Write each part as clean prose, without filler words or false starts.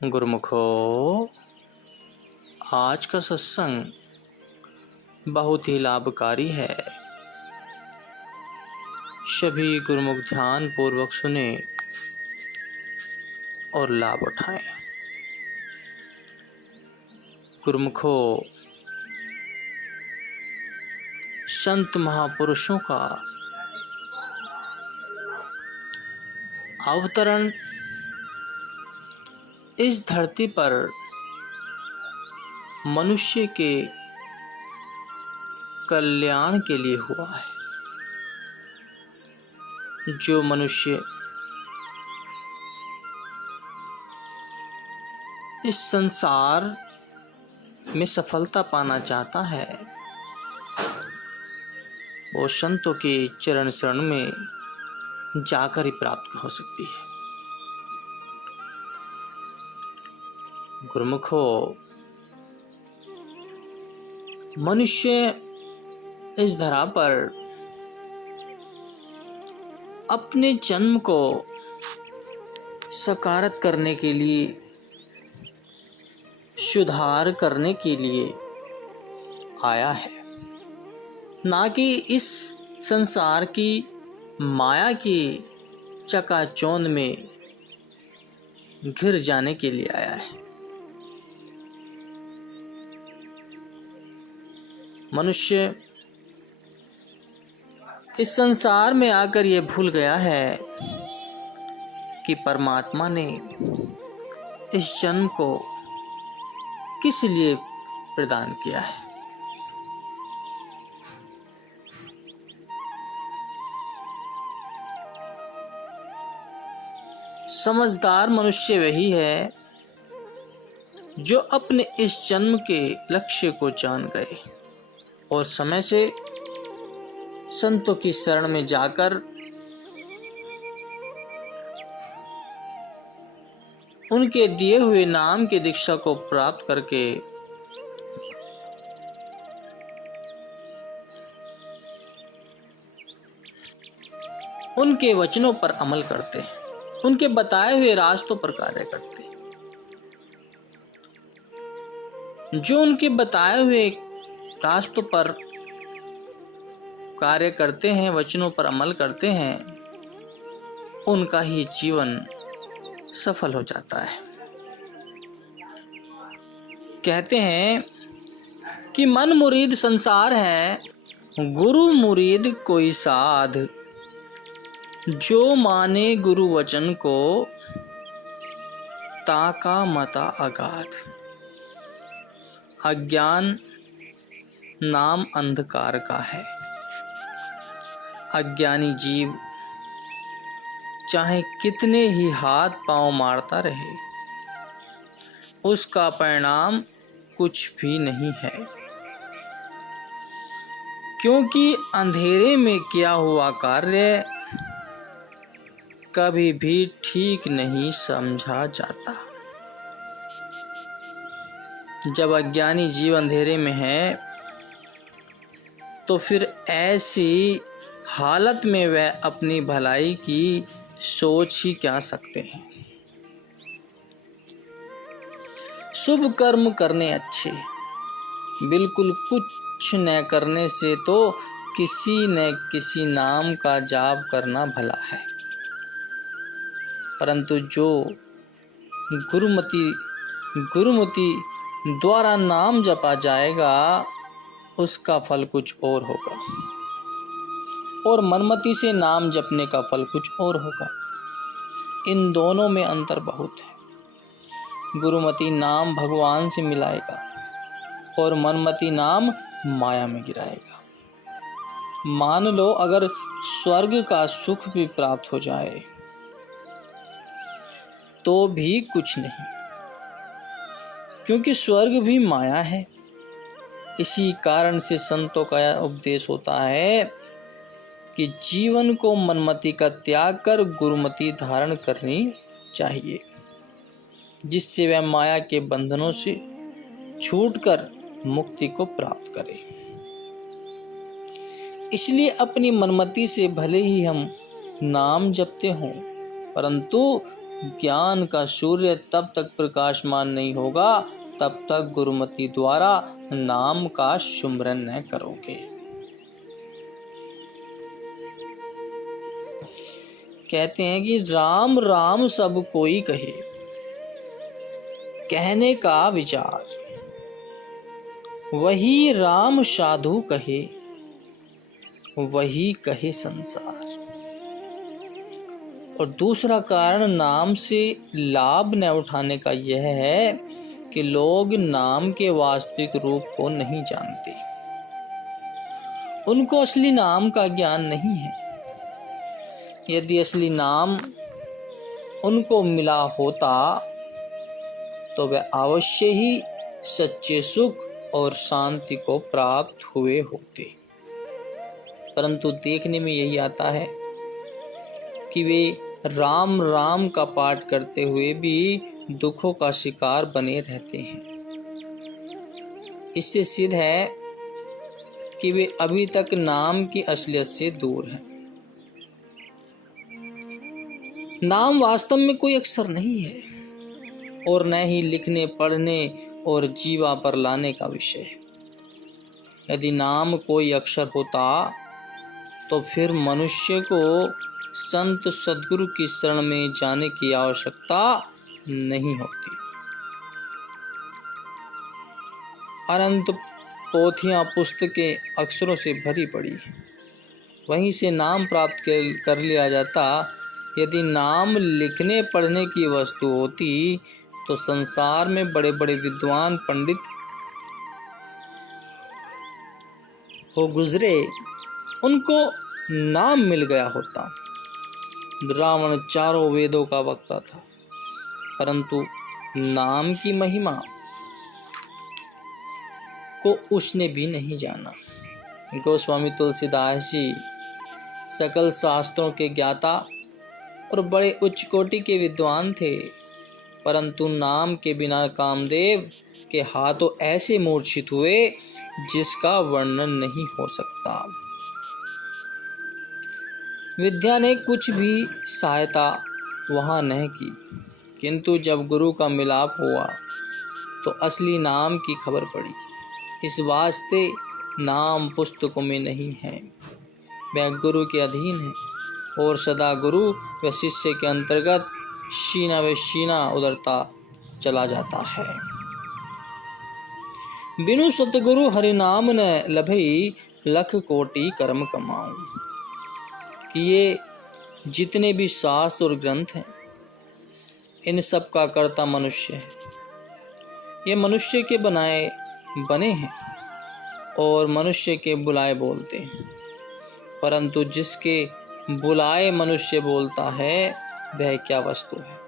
गुरुमुखो, आज का सत्संग बहुत ही लाभकारी है। सभी गुरुमुख ध्यान पूर्वक सुने और लाभ उठाएं। गुरुमुखो, संत महापुरुषों का अवतरण इस धरती पर मनुष्य के कल्याण के लिए हुआ है। जो मनुष्य इस संसार में सफलता पाना चाहता है, वो संतों के चरण शरण में जाकर ही प्राप्त हो सकती है। गुरुमुखो, मनुष्य इस धरा पर अपने जन्म को सकारत करने के लिए, सुधार करने के लिए आया है, ना कि इस संसार की माया की चकाचौंध में घिर जाने के लिए आया है। मनुष्य इस संसार में आकर ये भूल गया है कि परमात्मा ने इस जन्म को किस लिए प्रदान किया है। समझदार मनुष्य वही है जो अपने इस जन्म के लक्ष्य को जान गए और समय से संतों की शरण में जाकर उनके दिए हुए नाम की दीक्षा को प्राप्त करके उनके वचनों पर अमल करते, उनके बताए हुए रास्तों पर कार्य करते। जो उनके बताए हुए रास्तों पर कार्य करते हैं, वचनों पर अमल करते हैं, उनका ही जीवन सफल हो जाता है। कहते हैं कि मन मुरीद संसार है, गुरु मुरीद कोई साध। जो माने गुरु वचन को, ताका मता अगाध। अज्ञान नाम अंधकार का है। अज्ञानी जीव चाहे कितने ही हाथ पांव मारता रहे, उसका परिणाम कुछ भी नहीं है, क्योंकि अंधेरे में किया हुआ कार्य कभी भी ठीक नहीं समझा जाता। जब अज्ञानी जीव अंधेरे में है तो फिर ऐसी हालत में वह अपनी भलाई की सोच ही क्या सकते हैं। शुभ कर्म करने अच्छे, बिल्कुल कुछ न करने से तो किसी न किसी नाम का जाप करना भला है। परंतु जो गुरुमति द्वारा नाम जपा जाएगा, उसका फल कुछ और होगा, और मनमति से नाम जपने का फल कुछ और होगा। इन दोनों में अंतर बहुत है। गुरुमति नाम भगवान से मिलाएगा और मनमति नाम माया में गिराएगा। मान लो अगर स्वर्ग का सुख भी प्राप्त हो जाए तो भी कुछ नहीं, क्योंकि स्वर्ग भी माया है। इसी कारण से संतों का उपदेश होता है कि जीवन को मनमति का त्याग कर गुरुमति धारण करनी चाहिए, जिससे वह माया के बंधनों से छूटकर मुक्ति को प्राप्त करे। इसलिए अपनी मनमति से भले ही हम नाम जपते हों, परंतु ज्ञान का सूर्य तब तक प्रकाशमान नहीं होगा तब तक गुरुमति द्वारा नाम का सुमरन न करोगे। कहते हैं कि राम राम सब कोई कहे, कहने का विचार वही राम साधु कहे, वही कहे संसार। और दूसरा कारण नाम से लाभ न उठाने का यह है कि लोग नाम के वास्तविक रूप को नहीं जानते, उनको असली नाम का ज्ञान नहीं है। यदि असली नाम उनको मिला होता तो वह अवश्य ही सच्चे सुख और शांति को प्राप्त हुए होते, परंतु देखने में यही आता है कि वे राम राम का पाठ करते हुए भी दुखों का शिकार बने रहते हैं। इससे सिद्ध है कि वे अभी तक नाम की असलियत से दूर हैं। नाम वास्तव में कोई अक्षर नहीं है और न ही लिखने पढ़ने और जीवा पर लाने का विषय है। यदि नाम कोई अक्षर होता तो फिर मनुष्य को संत सद्गुरु की शरण में जाने की आवश्यकता नहीं होती। अनंत पोथियां पुस्तकें अक्षरों से भरी पड़ी, वहीं से नाम प्राप्त कर लिया जाता। यदि नाम लिखने पढ़ने की वस्तु होती तो संसार में बड़े बड़े विद्वान पंडित हो गुजरे, उनको नाम मिल गया होता। रावण चारों वेदों का वक्ता था, परंतु नाम की महिमा को उसने भी नहीं जाना। गोस्वामी तुलसीदास जी सकल शास्त्रों के ज्ञाता और बड़े उच्च कोटि के विद्वान थे, परंतु नाम के बिना कामदेव के हाथों ऐसे मूर्छित हुए जिसका वर्णन नहीं हो सकता। विद्या ने कुछ भी सहायता वहाँ न की, किंतु जब गुरु का मिलाप हुआ तो असली नाम की खबर पड़ी। इस वास्ते नाम पुस्तकों में नहीं है, वह गुरु के अधीन है और सदा गुरु व शिष्य के अंतर्गत शीना व शीना उधरता चला जाता है। बिनु सतगुरु हरि नाम न लभई, लख कोटि कर्म कमाऊं। कि ये जितने भी शास्त्र और ग्रंथ हैं, इन सब का कर्ता मनुष्य है। ये मनुष्य के बनाए बने हैं और मनुष्य के बुलाए बोलते हैं, परंतु जिसके बुलाए मनुष्य बोलता है वह क्या वस्तु है?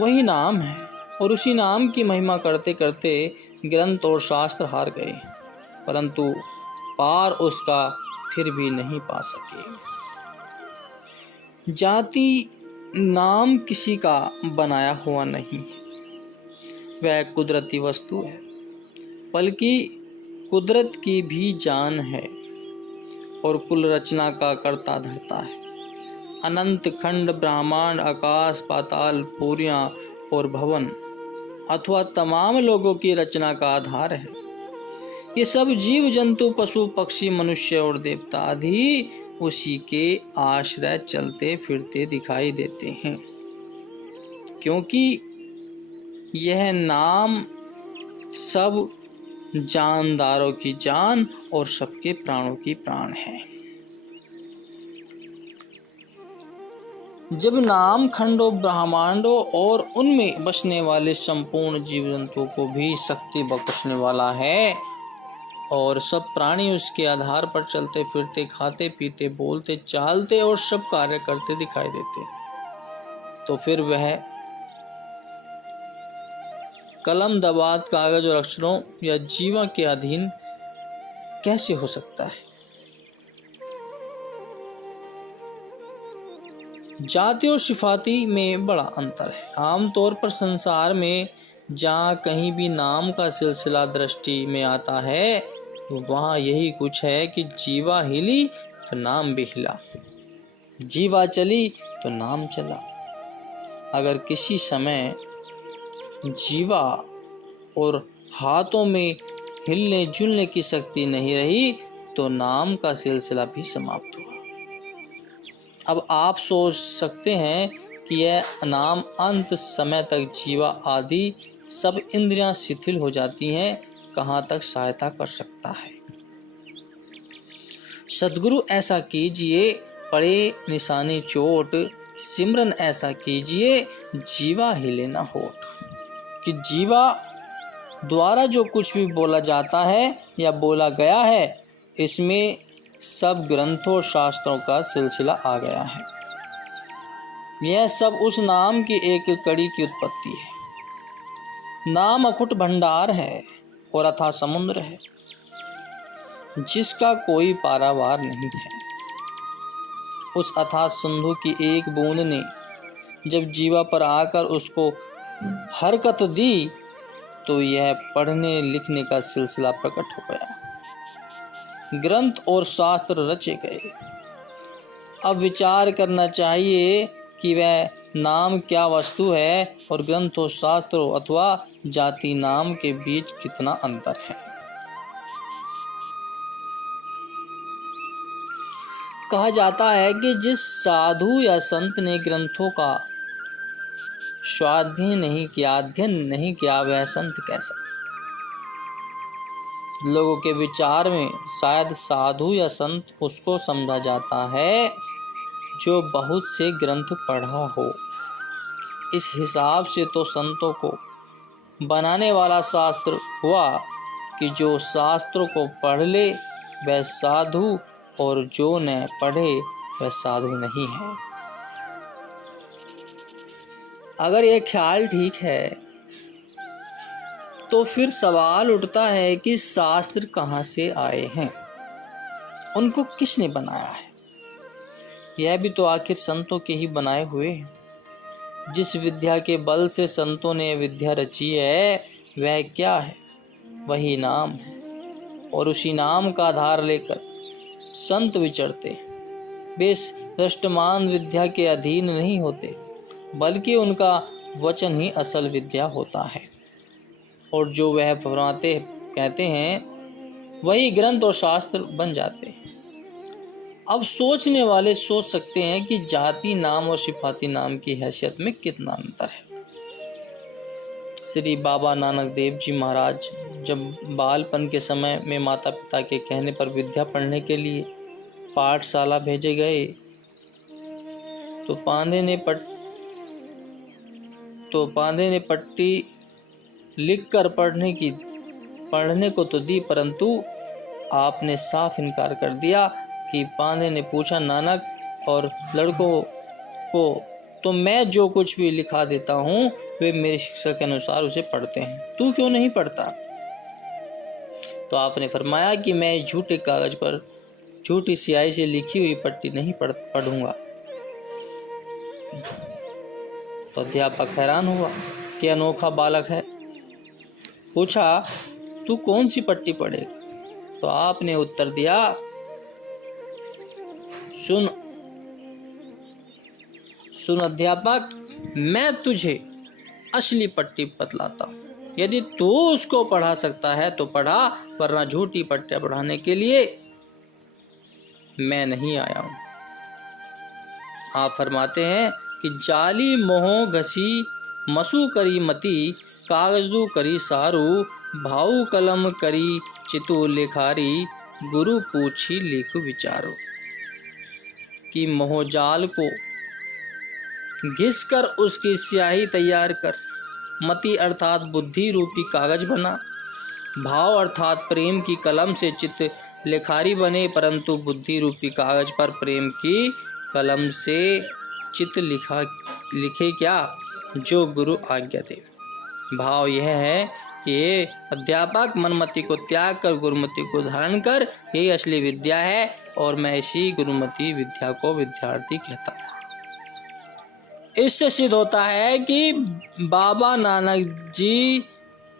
वही नाम है और उसी नाम की महिमा करते करते ग्रंथ और शास्त्र हार गए, परंतु पार उसका फिर भी नहीं पा सके। जाति नाम किसी का बनाया हुआ नहीं है, वह कुदरती वस्तु है, बल्कि कुदरत की भी जान है और कुल रचना का कर्ता धर्ता है। अनंत खंड ब्रह्मांड, आकाश पाताल, पूरियां और भवन अथवा तमाम लोगों की रचना का आधार है। ये सब जीव जंतु पशु पक्षी मनुष्य और देवता आदि उसी के आश्रय चलते फिरते दिखाई देते हैं, क्योंकि यह नाम सब जानदारों की जान और सबके प्राणों की प्राण है। जब नाम खंडों ब्रह्मांडों और उनमें बसने वाले संपूर्ण जीव जंतुओं को भी शक्ति बख्शने वाला है और सब प्राणी उसके आधार पर चलते फिरते खाते पीते बोलते चालते और सब कार्य करते दिखाई देते, तो फिर वह कलम दबात कागज और अक्षरों या जीवा के अधीन कैसे हो सकता है? जाति और सिफाती में बड़ा अंतर है। आमतौर पर संसार में जहाँ कहीं भी नाम का सिलसिला दृष्टि में आता है वहाँ यही कुछ है कि जीवा हिली तो नाम भी हिला। जीवा चली तो नाम चला। अगर किसी समय जीवा और हाथों में हिलने जुलने की शक्ति नहीं रही तो नाम का सिलसिला भी समाप्त हुआ। अब आप सोच सकते हैं कि यह नाम अंत समय तक जीवा आदि सब इंद्रियां शिथिल हो जाती हैं, कहाँ तक सहायता कर सकता है। सद्गुरु ऐसा कीजिए, पड़े निशानी चोट, सिमरन ऐसा कीजिए, जीवा हिले न होठ। कि जीवा द्वारा जो कुछ भी बोला जाता है या बोला गया है, इसमें सब ग्रंथों शास्त्रों का सिलसिला आ गया है। यह सब उस नाम की एक कड़ी की उत्पत्ति है। नाम अखुट भंडार है और अथाह समुद्र है, जिसका कोई पारावार नहीं है। उस अथाह सिंधु की एक बूंद ने जब जीवा पर आकर उसको हरकत दी तो यह पढ़ने लिखने का सिलसिला प्रकट हो गया। ग्रंथ और शास्त्र रचे गए। अब विचार करना चाहिए कि वह नाम क्या वस्तु है और ग्रंथों शास्त्रों अथवा जाति नाम के बीच कितना अंतर है। कहा जाता है कि जिस साधु या संत ने ग्रंथों का स्वाध्ययन नहीं किया वह संत कैसा। लोगों के विचार में शायद साधु या संत उसको समझा जाता है जो बहुत से ग्रंथ पढ़ा हो। इस हिसाब से तो संतों को बनाने वाला शास्त्र हुआ कि जो शास्त्रों को पढ़ ले वह साधु और जो न पढ़े वह साधु नहीं है। अगर यह ख्याल ठीक है तो फिर सवाल उठता है कि शास्त्र कहाँ से आए हैं, उनको किसने बनाया है। यह भी तो आखिर संतों के ही बनाए हुए हैं। जिस विद्या के बल से संतों ने विद्या रची है वह क्या है, वही नाम है। और उसी नाम का आधार लेकर संत विचरते। वे दृष्टमान विद्या के अधीन नहीं होते, बल्कि उनका वचन ही असल विद्या होता है। और जो वह फरमाते कहते हैं वही ग्रंथ और शास्त्र बन जाते हैं। अब सोचने वाले सोच सकते हैं कि जाति नाम और सिफाती नाम की हैसियत में कितना अंतर है। श्री बाबा नानक देव जी महाराज जब बालपन के समय में माता पिता के कहने पर विद्या पढ़ने के लिए पाठशाला भेजे गए तो पांधे ने पट्टी लिखकर पढ़ने को तो दी, परंतु आपने साफ इनकार कर दिया। कि पांधे ने पूछा, नानक और लड़कों को तो मैं जो कुछ भी लिखा देता हूँ वे मेरी शिक्षा के अनुसार उसे पढ़ते हैं, तू क्यों नहीं पढ़ता। तो आपने फरमाया कि मैं झूठे कागज पर झूठी स्याही से लिखी हुई पट्टी नहीं पढ़ूंगा। तो अध्यापक हैरान हुआ कि अनोखा बालक है। पूछा, तू कौन सी पट्टी पढ़ेगा। तो आपने उत्तर दिया, सुन अध्यापक, मैं तुझे असली पट्टी बतलाता हूँ। यदि तू उसको पढ़ा सकता है तो पढ़ा, वरना झूठी पट्टियां पढ़ाने के लिए मैं नहीं आया हूँ। आप फरमाते हैं कि जाली मोह घसी मसू करी मती, कागजू करी सारू, भाऊ कलम करी चितु लेखारी, गुरु पूछी लिख विचारो। कि मोहजाल को घिस कर उसकी स्याही तैयार कर, मति अर्थात बुद्धि रूपी कागज बना, भाव अर्थात प्रेम की कलम से चित्त लेखारी बने, परंतु बुद्धि रूपी कागज पर प्रेम की कलम से चित्त लिखे क्या, जो गुरु आज्ञा दे। भाव यह है कि अध्यापक मनमति को त्याग कर गुरुमति को धारण कर, यही असली विद्या है और मैं इसी गुरुमति विद्या को विद्यार्थी कहता हूँ। इससे सिद्ध होता है कि बाबा नानक जी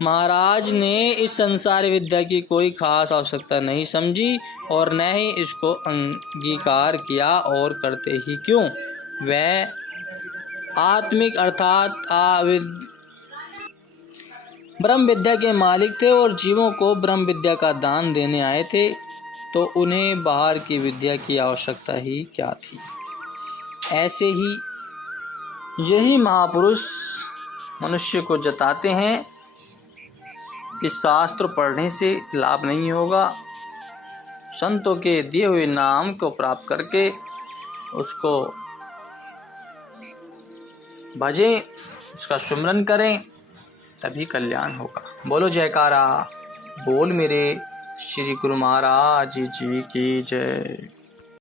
महाराज ने इस संसार विद्या की कोई खास आवश्यकता नहीं समझी और न ही इसको अंगीकार किया, और करते ही क्यों। वह आत्मिक अर्थात ब्रह्म विद्या के मालिक थे और जीवों को ब्रह्म विद्या का दान देने आए थे, तो उन्हें बाहर की विद्या की आवश्यकता ही क्या थी। ऐसे ही यही महापुरुष मनुष्य को जताते हैं कि शास्त्र पढ़ने से लाभ नहीं होगा, संतों के दिए हुए नाम को प्राप्त करके उसको भजें, उसका सुमिरन करें, तभी कल्याण होगा। बोलो जयकारा, बोल मेरे श्री गुरु महाराज जी की जय।